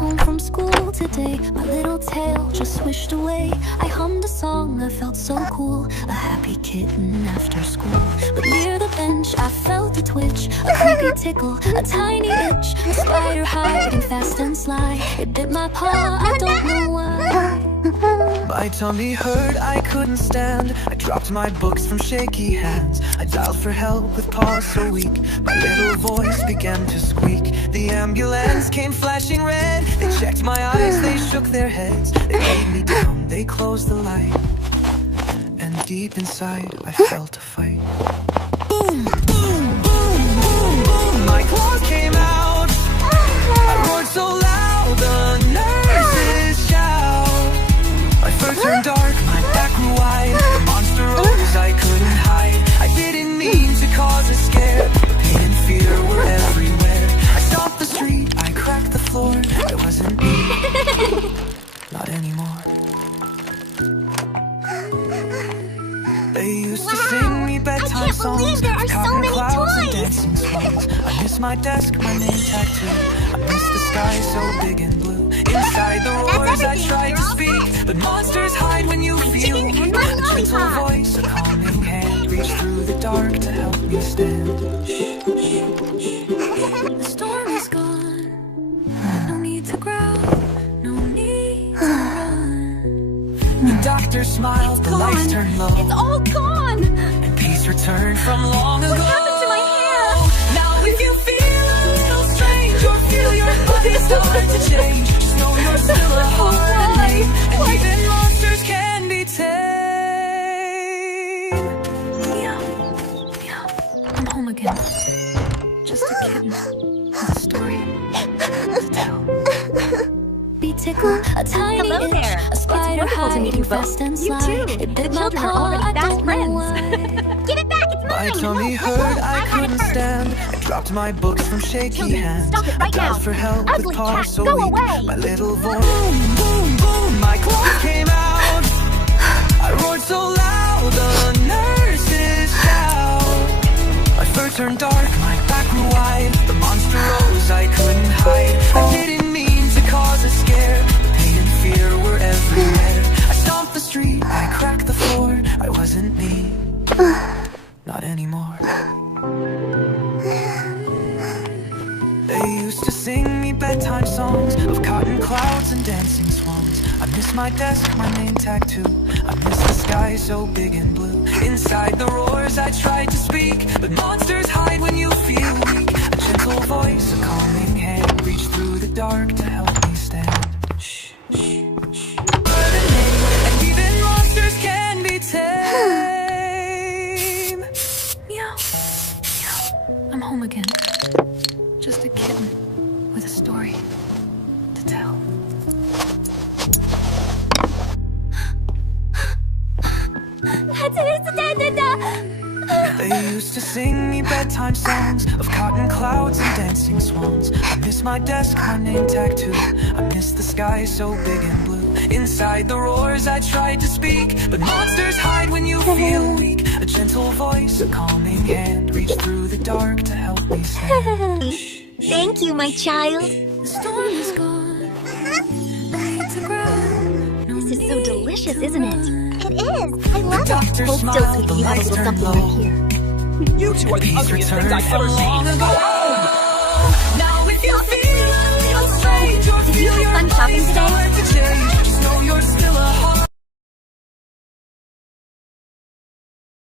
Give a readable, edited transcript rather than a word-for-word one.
home from school today. My little tail just swished away. I hummed a song that felt so cool, a happy kitten after school. But near the bench I felt a twitch, a creepy tickle, a tiny itch. A spider hiding fast and sly, it bit my paw, I don't know why. My tummy hurt, I couldn't stand. I dropped my books from shaky hands. I dialed for help with paws so weak. My little voice began to squeak. The ambulance came flashing red. They checked my eyes, they shook their heads. They laid me down, they closed the light. And deep inside, I felt a fight. Boom, boom, boom, boom, boom. My claws came out. I roared so loud, the nurses shout. My fur turned dark, my back grew wide. The monster rose, I couldn't hide. I didn't mean to cause a scare. The pain and fear were everywhere. I stomped the street, I cracked the floor. It wasn't me, not anymore. They used to sing me bedtime songs, cotton clouds and dancing swans. I miss my desk, my name tattoo. I miss the sky so big and blue. Inside the roars I tried to speak, but monsters hide when you feel weak. A gentle voice, a calming hand, reached through the dark to help me stand. The storm is gone, no need to growl, no need to run. The doctor smiled, the lights turned low. It's all gone! And peace returned from long ago. What happened to my hair? Now if you feel a little strange, or feel your body start to change, just know you're still a heart. And even monsters can be tamed. Meow, meow, I'm home again. Just a kitten with a story to tell. Be tickled, a tiny Hello itch, there. a spider hiding fast and sly. You too. It bit The my children are paw, already I fast don't know friends. why. Give it back, it's mine! My tummy hurt, I couldn't stand. I dropped my books from shaky Children, hands. stop it right I dialed now. for help Ugly with paws cat, so go weak. away. My little voice, boom, boom, boom. My claws came out. I roared so loud, the nurses shout. My fur turned dark, my back grew wide. The monster rose, I couldn't hide. I didn't mean to cause a scare. The pain and fear were everywhere. I stomped the street, I cracked the floor. I wasn't me, not anymore. They used to sing me bedtime songs of cotton clouds and dancing swans. I miss my desk, my name tattoo. I miss the sky so big and blue. Inside the roars I tried to speak, but monsters hide when you feel weak. A gentle voice, a calming hand, reached through the dark to help me stand. Shh, shh, shh. And even monsters can be tame. Meow, meow, I'm home again. Just a kitten with a story to tell. They used to sing me bedtime songs of cotton clouds and dancing swans. I miss my desk, my name tattoo. I miss the sky so big and blue. Inside the roars I tried to speak, but monsters hide when you feel weak. A gentle voice, a calming hand, reached through the dark to help me stand. Shh, Thank you, my child. The storm is gone, no need to growl, no This is so need delicious, to isn't it? run. It is. I love it. doctor Hold still, smiled, sweetie. the You have a lights little turned something low. right here. You two are the Peace ugliest things returned I've from ever long seen. ago. Now if you feel a little strange, or feel your Fun body shopping start